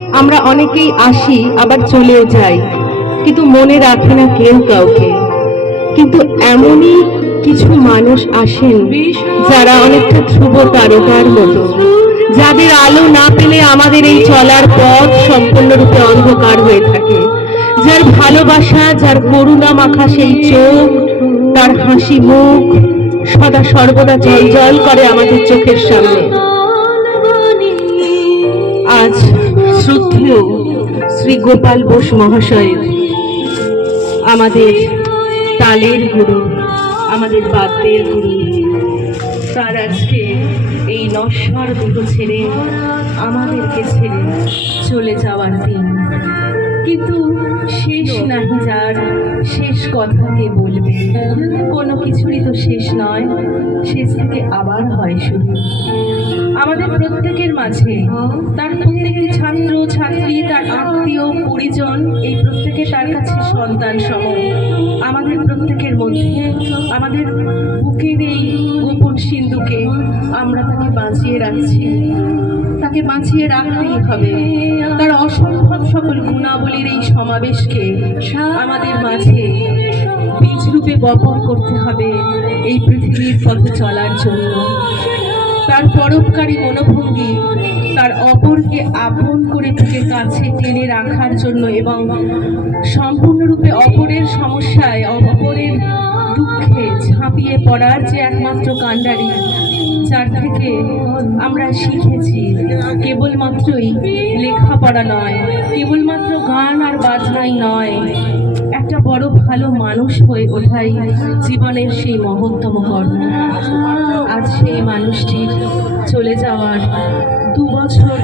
আমরা অনেকেই আসি আবার চলেও যাই, কিন্তু মনে রাখে না কেউ কাউকে। কিন্তু এমনই কিছু মানুষ আসেন যারা অনেকটা ধ্রুব তারকার মতো, যাদের আলো না পেলে আমাদের এই চলার পথ সম্পূর্ণরূপে অন্ধকার হয়ে থাকে। যার ভালোবাসা, যার করুণা মাখা সেই চোখ, তার হাসি মুখ সদা সর্বদা জল করে আমাদের চোখের সামনে। আজ শ্রদ্ধেয় শ্রী গোপাল বোস মহাশয়ের, আমাদের তালের গুরু, আমাদের বাদ্যের গুরু, তার আজকে এই নশ্বর দেহ ছেড়ে আমাদেরকে ছেড়ে চলে যাওয়ার দিন। কিন্তু শেষ নাহি যার, শেষ কথা কে বলবে? কোনো কিছুরই তো শেষ নয়, শেষ থেকে আবার হয় শুরু। আমাদের প্রত্যেকের মাঝে তার প্রত্যেকটি ছাত্র ছাত্রী, তার আত্মীয় পরিজন, এই প্রত্যেকে তার কাছে সন্তান সম। আমাদের প্রত্যেকের মধ্যে, আমাদের বুকের এই গোপন সিন্ধুকে আমরা তাকে বাঁচিয়ে রাখছি, তাকে বাঁচিয়ে রাখতেই হবে। তার অসম্ভব সকল গুণাবলীর এই সমাবেশকে আমাদের মাঝে বীজ রূপে বপন করতে হবে এই পৃথিবীর পথে চলার জন্য। তার পরোপকারী মনোভঙ্গি, তার অপরকে আপন করে থেকে কাছে টেনে রাখার জন্য এবং সম্পূর্ণরূপে অপরের সমস্যায়, অপরের দুঃখে ঝাঁপিয়ে পড়ার যে একমাত্র কাণ্ডারি, যার থেকে আমরা শিখেছি কেবলমাত্রই লেখাপড়া নয়, কেবলমাত্র গান আর বাজনাই নয়, একটা বড় ভালো মানুষ হয়ে ওঠাই জীবনের সেই মহত্তম কর্ম। আজ সেই মানুষটির চলে যাওয়ার 2 বছর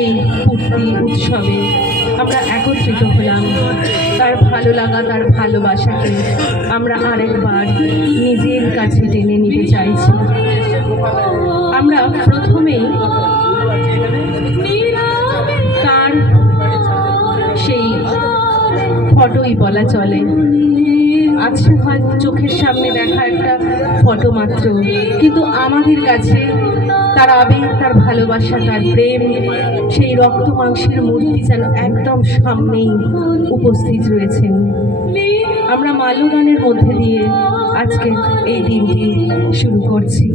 এই পূর্তি উৎসবে আমরা একত্রিত হলাম। তার ভালো লাগা, তার ভালোবাসাকে আমরা আরেকবার নিজের কাছে টেনে নিতে চাইছি। আমরা প্রথমেই তার সেই ফটোই বলা চলে, আছে হয়তো চোখের সামনে দেখা একটা ফটো মাত্র, কিন্তু আমাদের কাছে তার আবেগ, তার ভালোবাসা, তার প্রেম, সেই রক্ত মাংসের মূর্তি যেন একদম সামনেই উপস্থিত রয়েছেন। আমরা মাল্যদানের মধ্যে দিয়ে আজকে এই দিনটি শুরু করছি।